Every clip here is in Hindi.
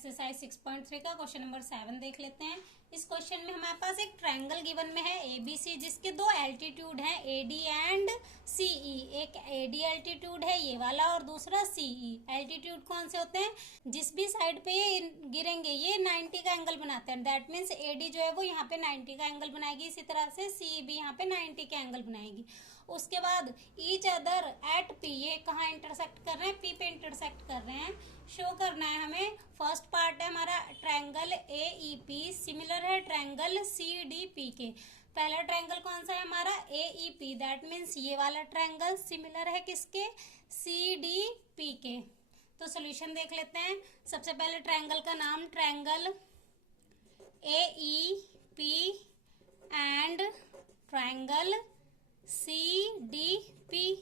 एक्सरसाइज 6.3 का क्वेश्चन नंबर 7 देख लेते हैं। इस क्वेश्चन में हमारे पास एक ट्रायंगल गिवन में है ABC, जिसके दो एल्टीट्यूड हैं AD एंड CE। एक AD एल्टीट्यूड है ये वाला और दूसरा CE। एल्टीट्यूड कौन से होते हैं? जिस भी साइड पे ये गिरेंगे ये 90 का एंगल बनाते हैं। दैट मीन्स AD जो है वो यहाँ पे 90 का एंगल बनाएगी, इसी तरह से CE भी यहाँ पे 90 का एंगल बनाएगी। उसके बाद ईच अदर एट P, ये कहाँ इंटरसेक्ट कर रहे हैं? P पे इंटरसेक्ट कर रहे हैं। शो करना है हमें। फर्स्ट पार्ट है हमारा ट्रायंगल AEP सिमिलर है ट्रायंगल CDP के। पहला ट्रायंगल कौन सा है हमारा? AEP। दैट मीन्स ये वाला ट्रायंगल सिमिलर है किसके? CDP के। तो सोल्यूशन देख लेते हैं। सबसे पहले ट्रायंगल का नाम triangle AEP and triangle CDP।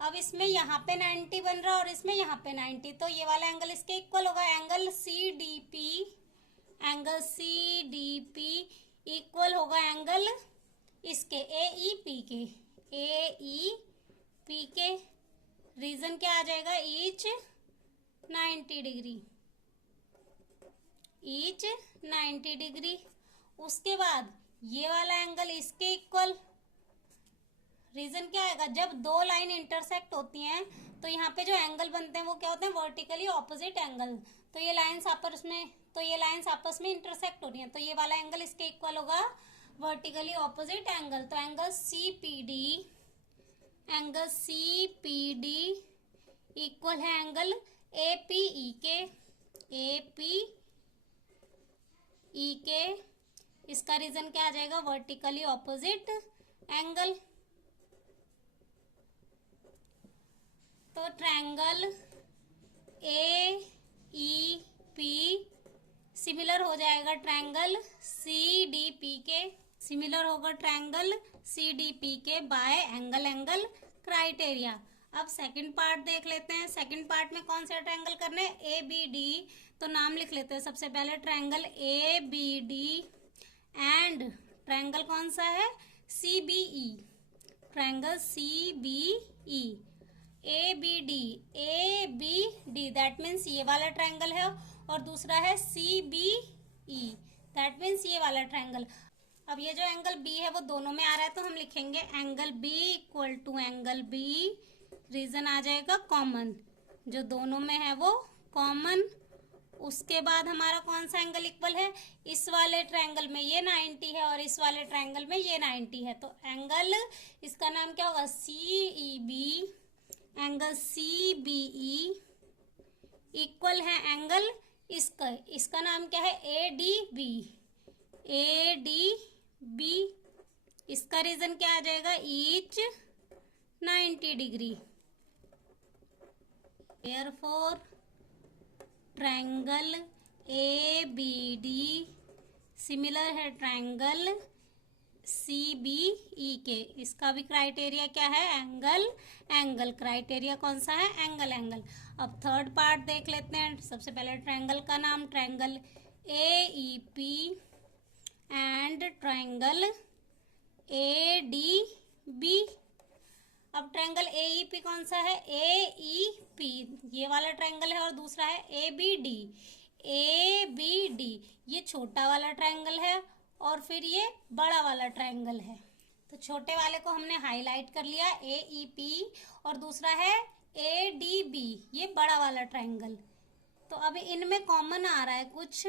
अब इसमें यहाँ पे 90 बन रहा है और इसमें यहाँ पे 90, तो ये वाला एंगल इसके इक्वल होगा। एंगल CDP इक्वल होगा एंगल इसके AEP के। रीजन क्या आ जाएगा? Each 90 degree. उसके बाद ये वाला एंगल इसके इक्वल। रीजन क्या आएगा? जब दो लाइन इंटरसेक्ट होती हैं तो यहाँ पे जो एंगल बनते हैं वो क्या होते हैं? Vertically opposite angle. तो ये लाइंस आपस में इंटरसेक्ट हो रही हैं, तो ये वाला एंगल इसके इक्वल होगा वर्टिकली ऑपोजिट एंगल। तो एंगल CPD इक्वल है एंगल APE के। इसका रीजन क्या आ जाएगा? Vertically opposite angle. तो ट्रायंगल AEP सिमिलर हो जाएगा ट्रायंगल CDP के। सिमिलर होगा ट्रायंगल CDP के बाय एंगल क्राइटेरिया। अब सेकंड पार्ट देख लेते हैं। सेकंड पार्ट में कौन सा ट्रायंगल करना है? ABD। तो नाम लिख लेते हैं सबसे पहले ट्रायंगल ABD एंड ट्रायंगल कौन सा है? CBE। Triangle CBE ABD that means ये वाला ट्रायंगल है और दूसरा है CBE दैट मीन्स ये वाला ट्रायंगल। अब ये जो एंगल B है वो दोनों में आ रहा है, तो हम लिखेंगे angle B equal to angle B। Reason आ जाएगा कॉमन, जो दोनों में है वो कॉमन। उसके बाद हमारा कौन सा एंगल इक्वल है? इस वाले ट्रायंगल में ये 90 है और इस वाले ट्रायंगल में ये 90 है, तो एंगल इसका नाम क्या होगा? CEB। एंगल CBE इक्वल है एंगल इसका नाम क्या है? ADB। इसका रीजन क्या आ जाएगा? Each 90 degree. Therefore triangle ABD similar है ट्रायंगल CBE के। इसका भी क्राइटेरिया क्या है? एंगल क्राइटेरिया कौन सा है? एंगल। अब थर्ड पार्ट देख लेते हैं। सबसे पहले ट्रायंगल का नाम triangle AEP and triangle ADB। अब ट्रायंगल AEP कौन सा है? AEP ये वाला ट्रायंगल है और दूसरा है ABD। ये छोटा वाला ट्रायंगल है और फिर ये बड़ा वाला ट्रायंगल है। तो छोटे वाले को हमने हाईलाइट कर लिया AEP और दूसरा है ADB, ये बड़ा वाला ट्रायंगल। तो अब इनमें कॉमन आ रहा है कुछ,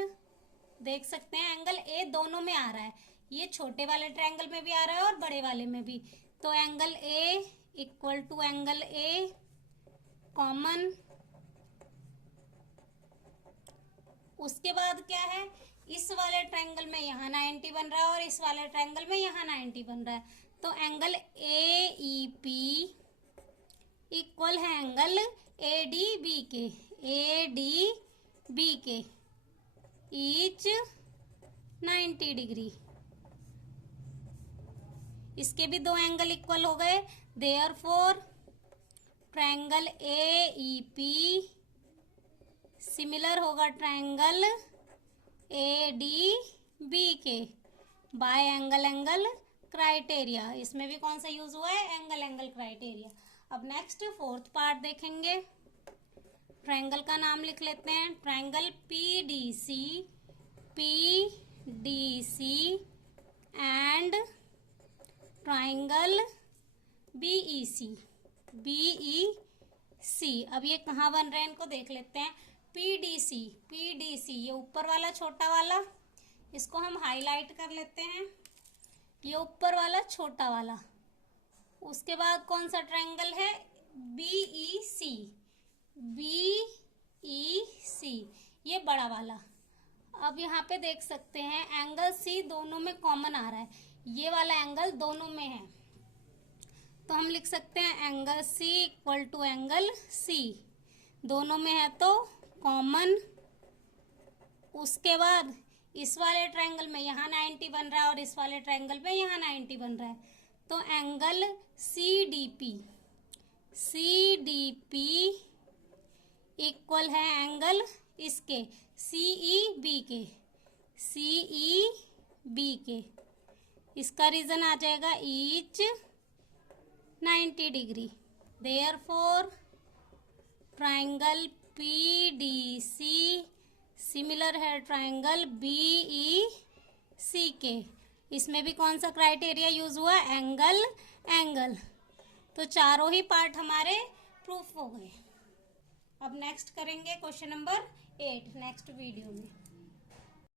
देख सकते हैं एंगल A दोनों में आ रहा है। ये छोटे वाले ट्रायंगल में भी आ रहा है और बड़े वाले में भी। तो angle A equal to angle A common. उसके बाद क्या है? इस वाले ट्रायंगल में यहाँ 90 बन रहा है और इस वाले ट्रायंगल में यहाँ 90 बन रहा है, तो एंगल AEP इक्वल है एंगल ADB के। Each 90 degree. इसके भी दो एंगल इक्वल हो गए। देयरफॉर ट्रायंगल AEP सिमिलर होगा ट्रायंगल ADB के बाय एंगल क्राइटेरिया। इसमें भी कौन सा यूज हुआ है? Angle criteria. अब नेक्स्ट फोर्थ पार्ट देखेंगे। ट्रायंगल का नाम लिख लेते हैं, triangle PDC and triangle BEC। अब ये कहाँ बन रहे हैं इनको देख लेते हैं। PDC ये ऊपर वाला छोटा वाला, इसको हम हाईलाइट कर लेते हैं, ये ऊपर वाला छोटा वाला। उसके बाद कौन सा ट्रायंगल है, BEC ये बड़ा वाला। अब यहाँ पे देख सकते हैं एंगल C दोनों में कॉमन आ रहा है, ये वाला एंगल दोनों में है, तो हम लिख सकते हैं angle C equal to angle C, दोनों में है तो कॉमन। उसके बाद इस वाले ट्रायंगल में यहाँ 90 बन रहा है और इस वाले ट्रायंगल में यहाँ 90 बन रहा है, तो एंगल CDP इक्वल है एंगल इसके CEB के। इसका रीजन आ जाएगा each 90 degree. Therefore triangle PDC similar है ट्रायंगल BEC के। इसमें भी कौन सा क्राइटेरिया यूज हुआ, एंगल। तो चारों ही पार्ट हमारे प्रूफ हो गए। अब नेक्स्ट करेंगे क्वेश्चन नंबर 8 नेक्स्ट वीडियो में।